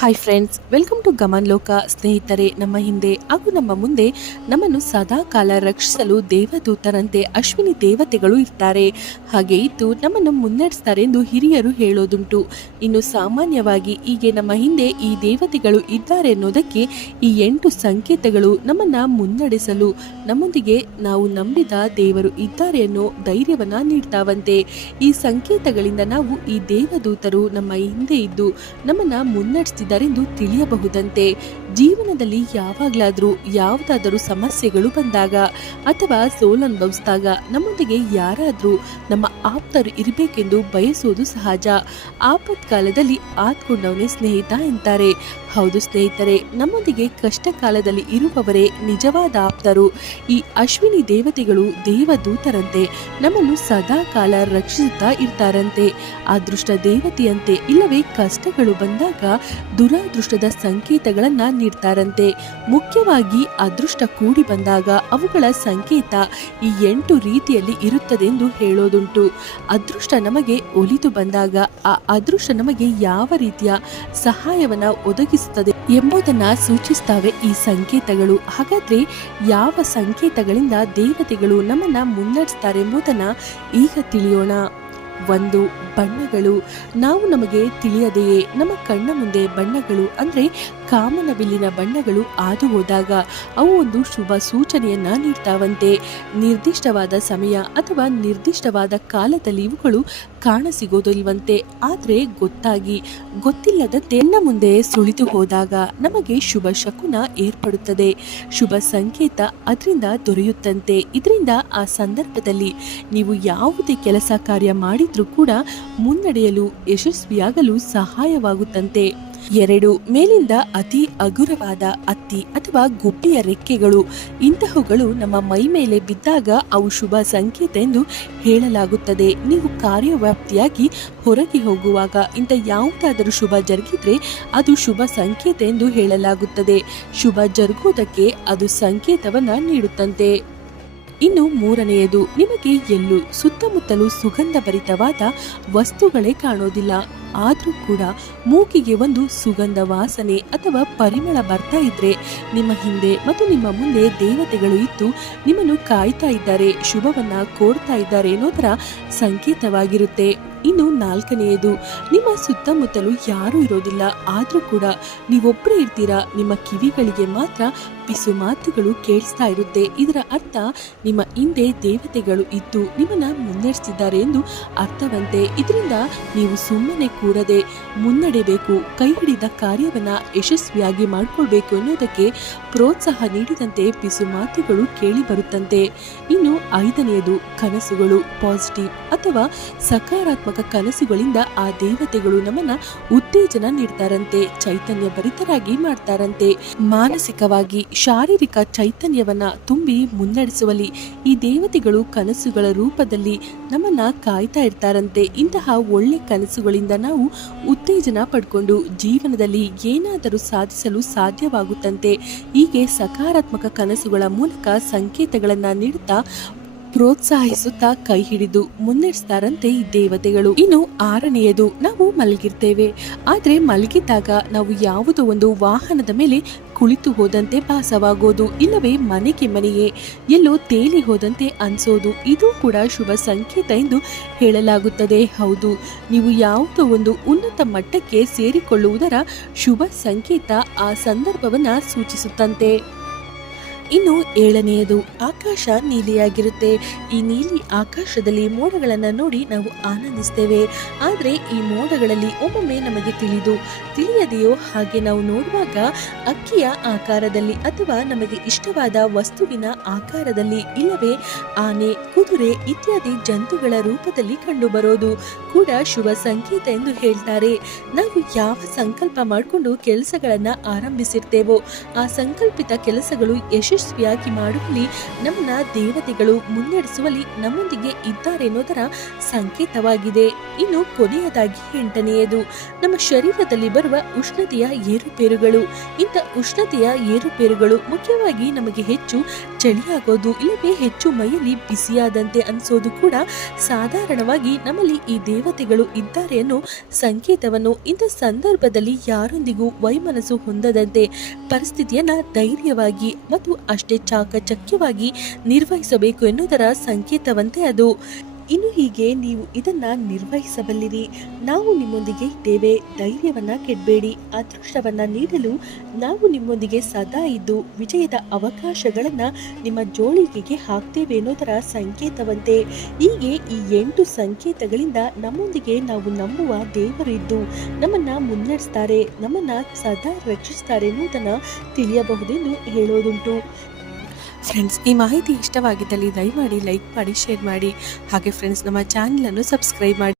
Hi friends, welcome to ಗಮನ್ ಲೋಕ. ಸ್ನೇಹಿತರೆ, ನಮ್ಮ ಹಿಂದೆ ಹಾಗೂ ನಮ್ಮ ಮುಂದೆ ನಮ್ಮನ್ನು ಸದಾ ಕಾಲ ರಕ್ಷಿಸಲು ದೇವದೂತರಂತೆ ಅಶ್ವಿನಿ ದೇವತೆಗಳು ಇರ್ತಾರೆ. ಹಾಗೆ ಇದ್ದು ನಮ್ಮನ್ನು ಮುನ್ನಡೆಸ್ತಾರೆ ಎಂದು ಹಿರಿಯರು ಹೇಳೋದುಂಟು. ಇನ್ನು ಸಾಮಾನ್ಯವಾಗಿ ಹೀಗೆ ನಮ್ಮ ಹಿಂದೆ ಈ ದೇವತೆಗಳು ಇದ್ದಾರೆ ಅನ್ನೋದಕ್ಕೆ ಈ 8 ಸಂಕೇತಗಳು ನಮ್ಮನ್ನ ಮುನ್ನಡೆಸಲು, ನಮ್ಮೊಂದಿಗೆ ನಾವು ನಂಬಿದ ದೇವರು ಇದ್ದಾರೆ ಅನ್ನೋ ಧೈರ್ಯವನ್ನ ನೀಡ್ತಾವಂತೆ. ಈ ಸಂಕೇತಗಳಿಂದ ನಾವು ಈ ದೇವದೂತರು ನಮ್ಮ ಹಿಂದೆ ಇದ್ದು ನಮ್ಮನ್ನ ಮುನ್ನಡೆಸ್ತಿದ್ದಾರೆಂದು ತಿಳಿಯಬಹುದಂತೆ. ಜೀವನದಲ್ಲಿ ಯಾವಾಗಲಾದರೂ ಯಾವುದಾದರೂ ಸಮಸ್ಯೆಗಳು ಬಂದಾಗ ಅಥವಾ ಸೋಲನುಭವಿಸಿದಾಗ ನಮ್ಮೊಂದಿಗೆ ಯಾರಾದರೂ ನಮ್ಮ ಆಪ್ತರು ಇರಬೇಕೆಂದು ಬಯಸೋದು ಸಹಜ. ಆಪತ್ಕಾಲದಲ್ಲಿ ಆತ್ಕೊಂಡವನೇ ಸ್ನೇಹಿತ ಎಂತಾರೆ. ಹೌದು ಸ್ನೇಹಿತರೆ, ನಮ್ಮೊಂದಿಗೆ ಕಷ್ಟ ಕಾಲದಲ್ಲಿ ಇರುವವರೇ ನಿಜವಾದ ಆಪ್ತರು. ಈ ಅಶ್ವಿನಿ ದೇವತೆಗಳು ದೇವದೂತರಂತೆ ನಮ್ಮನ್ನು ಸದಾ ಕಾಲ ರಕ್ಷಿಸುತ್ತಾ ಇರ್ತಾರಂತೆ. ಅದೃಷ್ಟ ದೇವತೆಯಂತೆ, ಇಲ್ಲವೇ ಕಷ್ಟಗಳು ಬಂದಾಗ ದುರಾದೃಷ್ಟದ ಸಂಕೇತಗಳನ್ನ ನೀಡ್ತಾರಂತೆ. ಮುಖ್ಯವಾಗಿ ಅದೃಷ್ಟ ಕೂಡಿ ಬಂದಾಗ ಅವುಗಳ ಸಂಕೇತ ಈ 8 ರೀತಿಯಲ್ಲಿ ಇರುತ್ತದೆಂದು ಹೇಳೋದುಂಟು. ಅದೃಷ್ಟ ನಮಗೆ ಒಲಿದು ಬಂದಾಗ ಆ ಅದೃಷ್ಟ ನಮಗೆ ಯಾವ ರೀತಿಯ ಸಹಾಯವನ್ನ ಒದಗಿಸುತ್ತದೆ ಎಂಬುದನ್ನ ಸೂಚಿಸ್ತವೆ ಈ ಸಂಕೇತಗಳು. ಹಾಗಾದ್ರೆ ಯಾವ ಸಂಕೇತಗಳಿಂದ ದೇವತೆಗಳು ನಮ್ಮನ್ನ ಮುನ್ನಡೆಸ್ತಾರೆ ಎಂಬುದನ್ನ ಈಗ ತಿಳಿಯೋಣ. 1. ಬಣ್ಣಗಳು. ನಾವು ನಮಗೆ ತಿಳಿಯದೆಯೇ ನಮ್ಮ ಕಣ್ಣ ಮುಂದೆ ಬಣ್ಣಗಳು ಅಂದರೆ ಕಾಮನಬಿಲ್ಲಿನ ಬಣ್ಣಗಳು ಹಾದು ಹೋದಾಗ ಅವು ಒಂದು ಶುಭ ಸೂಚನೆಯನ್ನ ನೀಡ್ತಾವಂತೆ. ನಿರ್ದಿಷ್ಟವಾದ ಸಮಯ ಅಥವಾ ನಿರ್ದಿಷ್ಟವಾದ ಕಾಲದಲ್ಲಿ ಇವುಗಳು ಕಾಣಸಿಗೋದಿಲ್ವಂತೆ. ಆದರೆ ಗೊತ್ತಿಲ್ಲದಂತೆ ನನ್ನ ಮುಂದೆ ಸುಳಿದು ಹೋದಾಗ ನಮಗೆ ಶುಭ ಶಕುನ ಏರ್ಪಡುತ್ತದೆ, ಶುಭ ಸಂಕೇತ ಅದರಿಂದ ದೊರೆಯುತ್ತಂತೆ. ಇದರಿಂದ ಆ ಸಂದರ್ಭದಲ್ಲಿ ನೀವು ಯಾವುದೇ ಕೆಲಸ ಕಾರ್ಯ ಮಾಡಿದ್ರೂ ಕೂಡ ಮುನ್ನಡೆಯಲು, ಯಶಸ್ವಿಯಾಗಲು ಸಹಾಯವಾಗುತ್ತಂತೆ. 2. ಮೇಲಿಂದ ಅತಿ ಹಗುರವಾದ ಹತ್ತಿ ಅಥವಾ ಗುಬ್ಬಿಯ ರೆಕ್ಕೆಗಳು. ಇಂತಹವುಗಳು ನಮ್ಮ ಮೈ ಮೇಲೆ ಬಿದ್ದಾಗ ಅವು ಶುಭ ಸಂಕೇತ ಎಂದು ಹೇಳಲಾಗುತ್ತದೆ. ನೀವು ಕಾರ್ಯವ್ಯಾಪ್ತಿಯಾಗಿ ಹೊರಗೆ ಹೋಗುವಾಗ ಇಂಥ ಯಾವುದಾದರೂ ಶುಭ ಜರುಗಿದ್ರೆ ಅದು ಶುಭ ಸಂಕೇತ ಎಂದು ಹೇಳಲಾಗುತ್ತದೆ. ಶುಭ ಜರುಗುವುದಕ್ಕೆ ಅದು ಸಂಕೇತವನ್ನ ನೀಡುತ್ತಂತೆ. ಇನ್ನು 3ನೇಯದು, ನಿಮಗೆ ಎಲ್ಲೂ ಸುತ್ತಮುತ್ತಲೂ ಸುಗಂಧಭರಿತವಾದ ವಸ್ತುಗಳೇ ಕಾಣೋದಿಲ್ಲ. ಆದರೂ ಕೂಡ ಮೂಗಿಗೆ ಒಂದು ಸುಗಂಧ ವಾಸನೆ ಅಥವಾ ಪರಿಮಳ ಬರ್ತಾ ಇದ್ರೆ ನಿಮ್ಮ ಹಿಂದೆ ಮತ್ತು ನಿಮ್ಮ ಮುಂದೆ ದೇವತೆಗಳು ಇದ್ದು ನಿಮ್ಮನ್ನು ಕಾಯ್ತಾ ಇದ್ದಾರೆ, ಶುಭವನ್ನ ಕೋರ್ತಾ ಇದ್ದಾರೆ ಅನ್ನೋದರ ಸಂಕೇತವಾಗಿರುತ್ತೆ. ಇನ್ನು 4ನೇಯದು, ನಿಮ್ಮ ಸುತ್ತಮುತ್ತಲೂ ಯಾರೂ ಇರೋದಿಲ್ಲ, ಆದರೂ ಕೂಡ ನೀವೊಬ್ಬರೇ ಇರ್ತೀರಾ. ನಿಮ್ಮ ಕಿವಿಗಳಿಗೆ ಮಾತ್ರ ಪಿಸು ಮಾತುಗಳು ಕೇಳಿಸ್ತಾ ಇರುತ್ತೆ. ಇದರ ಅರ್ಥ ನಿಮ್ಮ ಹಿಂದೆ ದೇವತೆಗಳು ಇದ್ದು ನಿಮ್ಮನ್ನ ಮುನ್ನಡೆಸ್ತಿದ್ದಾರೆ ಎಂದು ಅರ್ಥವಂತೆ. ಇದರಿಂದ ನೀವು ಸುಮ್ಮನೆ ಕೂರದೆ ಮುನ್ನಡೆಬೇಕು, ಕೈ ಹಿಡಿದ ಕಾರ್ಯವನ್ನ ಯಶಸ್ವಿಯಾಗಿ ಮಾಡಿಕೊಳ್ಬೇಕು ಅನ್ನೋದಕ್ಕೆ ಪ್ರೋತ್ಸಾಹ ನೀಡಿದಂತೆ ಪಿಸು ಮಾತುಗಳು ಕೇಳಿ ಬರುತ್ತಂತೆ. ಇನ್ನು 5ನೇಯದು, ಕನಸುಗಳು. ಪಾಸಿಟಿವ್ ಅಥವಾ ಸಕಾರಾತ್ಮಕ ಕನಸುಗಳಿಂದ ಆ ದೇವತೆಗಳು ನಮ್ಮನ್ನ ಉತ್ತೇಜನ ನೀಡ್ತಾರಂತೆ, ಚೈತನ್ಯ ಭರಿತರಾಗಿ ಮಾಡ್ತಾರಂತೆ. ಮಾನಸಿಕವಾಗಿ ಶಾರೀರಿಕ ಚೈತನ್ಯವನ್ನ ತುಂಬಿ ಮುನ್ನಡೆಸುವಲ್ಲಿ ಈ ದೇವತೆಗಳು ಕನಸುಗಳ ರೂಪದಲ್ಲಿ ನಮ್ಮನ್ನ ಕಾಯ್ತಾ ಇರ್ತಾರಂತೆ. ಇಂತಹ ಒಳ್ಳೆ ಕನಸುಗಳಿಂದ ನಾವು ಉತ್ತೇಜನ ಪಡ್ಕೊಂಡು ಜೀವನದಲ್ಲಿ ಏನಾದರೂ ಸಾಧಿಸಲು ಸಾಧ್ಯವಾಗುತ್ತಂತೆ. ಹೀಗೆ ಸಕಾರಾತ್ಮಕ ಕನಸುಗಳ ಮೂಲಕ ಸಂಕೇತಗಳನ್ನ ನೀಡುತ್ತಾ ಪ್ರೋತ್ಸಾಹಿಸುತ್ತಾ ಕೈ ಹಿಡಿದು ಮುನ್ನಡೆಸ್ತಾರಂತೆ ಈ ದೇವತೆಗಳು. ಇನ್ನು 6ನೇಯದು, ನಾವು ಮಲಗಿರ್ತೇವೆ. ಆದ್ರೆ ಮಲಗಿದ್ದಾಗ ನಾವು ಯಾವುದೋ ಒಂದು ವಾಹನದ ಮೇಲೆ ಕುಳಿತು ಹೋದಂತೆ ಭಾಸವಾಗೋದು, ಇಲ್ಲವೇ ಮನೆಗೆ ಎಲ್ಲೋ ತೇಲಿ ಹೋದಂತೆ ಅನ್ಸೋದು, ಇದು ಕೂಡ ಶುಭ ಸಂಕೇತ ಎಂದು ಹೇಳಲಾಗುತ್ತದೆ. ಹೌದು, ನೀವು ಯಾವುದೋ ಒಂದು ಉನ್ನತ ಮಟ್ಟಕ್ಕೆ ಸೇರಿಕೊಳ್ಳುವುದರ ಶುಭ ಸಂಕೇತ ಆ ಸಂದರ್ಭವನ್ನ ಸೂಚಿಸುತ್ತಂತೆ. ಇನ್ನು 7ನೇಯದು, ಆಕಾಶ ನೀಲಿಯಾಗಿರುತ್ತೆ. ಈ ನೀಲಿ ಆಕಾಶದಲ್ಲಿ ಮೋಡಗಳನ್ನು ನೋಡಿ ನಾವು ಆನಂದಿಸ್ತೇವೆ. ಆದರೆ ಈ ಮೋಡಗಳಲ್ಲಿ ಒಮ್ಮೊಮ್ಮೆ ನಮಗೆ ತಿಳಿಯದೆಯೋ ಹಾಗೆ ನಾವು ನೋಡುವಾಗ ಅಕ್ಕಿಯ ಆಕಾರದಲ್ಲಿ ಅಥವಾ ನಮಗೆ ಇಷ್ಟವಾದ ವಸ್ತುವಿನ ಆಕಾರದಲ್ಲಿ, ಇಲ್ಲವೇ ಆನೆ, ಕುದುರೆ ಇತ್ಯಾದಿ ಜಂತುಗಳ ರೂಪದಲ್ಲಿ ಕಂಡುಬರೋದು ಕೂಡ ಶುಭ ಸಂಕೇತ ಎಂದು ಹೇಳ್ತಾರೆ. ನಾವು ಯಾವ ಸಂಕಲ್ಪ ಮಾಡಿಕೊಂಡು ಕೆಲಸಗಳನ್ನ ಆರಂಭಿಸಿರ್ತೇವೋ ಆ ಸಂಕಲ್ಪಿತ ಕೆಲಸಗಳು ಯಶಸ್ವಿ ಯಶಸ್ವಿಯಾಗಿ ಮಾಡುವಲ್ಲಿ ನಮ್ಮನ್ನ ದೇವತೆಗಳು ಮುನ್ನಡೆಸುವಲ್ಲಿ ನಮ್ಮೊಂದಿಗೆ ಇದ್ದಾರೆ ಎನ್ನುವುದರ ಸಂಕೇತವಾಗಿದೆ. ಇನ್ನು ಕೊನೆಯದಾಗಿ 8ನೆಯದು ನಮ್ಮ ಶರೀರದಲ್ಲಿ ಬರುವ ಉಷ್ಣತೆಯ ಏರುಪೇರುಗಳು. ಇಂಥ ಉಷ್ಣತೆಯ ಏರುಪೇರುಗಳು ಮುಖ್ಯವಾಗಿ ನಮಗೆ ಹೆಚ್ಚು ಚಳಿಯಾಗೋದು ಇಲ್ಲವೇ ಹೆಚ್ಚು ಮೈಯಲ್ಲಿ ಬಿಸಿಯಾದಂತೆ ಅನಿಸೋದು ಕೂಡ ಸಾಧಾರಣವಾಗಿ ನಮ್ಮಲ್ಲಿ ಈ ದೇವತೆಗಳು ಇದ್ದಾರೆ ಅನ್ನೋ ಸಂಕೇತವನ್ನು ಇಂಥ ಸಂದರ್ಭದಲ್ಲಿ ಯಾರೊಂದಿಗೂ ವೈಮನಸ್ಸು ಹೊಂದದಂತೆ ಪರಿಸ್ಥಿತಿಯನ್ನ ಧೈರ್ಯವಾಗಿ ಮತ್ತು ಅಷ್ಟೇ ಚಾಕಚಕ್ಯವಾಗಿ ನಿರ್ವಹಿಸಬೇಕು ಎನ್ನುವುದರ ಸಂಕೇತವಂತೆ ಅದು. ಇನ್ನು ಹೀಗೆ ನೀವು ಇದನ್ನ ನಿರ್ವಹಿಸಬಲ್ಲಿರಿ. ನಾವು ನಿಮ್ಮೊಂದಿಗೆ ಇದ್ದೇವೆ, ಧೈರ್ಯವನ್ನ ಕೆಡಬೇಡಿ. ಅದೃಷ್ಟವನ್ನ ನೀಡಲು ನಾವು ನಿಮ್ಮೊಂದಿಗೆ ಸದಾ ಇದ್ದು ವಿಜಯದ ಅವಕಾಶಗಳನ್ನ ನಿಮ್ಮ ಜೋಳಿಗೆಗೆ ಹಾಕ್ತೇವೆ ಅನ್ನೋದರ ಸಂಕೇತವಂತೆ. ಹೀಗೆ ಈ 8 ಸಂಕೇತಗಳಿಂದ ನಮ್ಮೊಂದಿಗೆ ನಾವು ನಂಬುವ ದೇವರು ಇದ್ದು ನಮ್ಮನ್ನ ಮುನ್ನಡೆಸ್ತಾರೆ, ನಮ್ಮನ್ನ ಸದಾ ರಕ್ಷಿಸ್ತಾರೆ ಎನ್ನುವುದನ್ನ ತಿಳಿಯಬಹುದೆಂದು ಹೇಳೋದುಂಟು. ಫ್ರೆಂಡ್ಸ್, ಈ ಮಾಹಿತಿ ಇಷ್ಟವಾಗಿದ್ದಲ್ಲಿ ದಯಮಾಡಿ ಲೈಕ್ ಮಾಡಿ, ಶೇರ್ ಮಾಡಿ. ಹಾಗೆ ಫ್ರೆಂಡ್ಸ್, ನಮ್ಮ ಚಾನಲನ್ನು ಸಬ್ಸ್ಕ್ರೈಬ್ ಮಾಡಿ.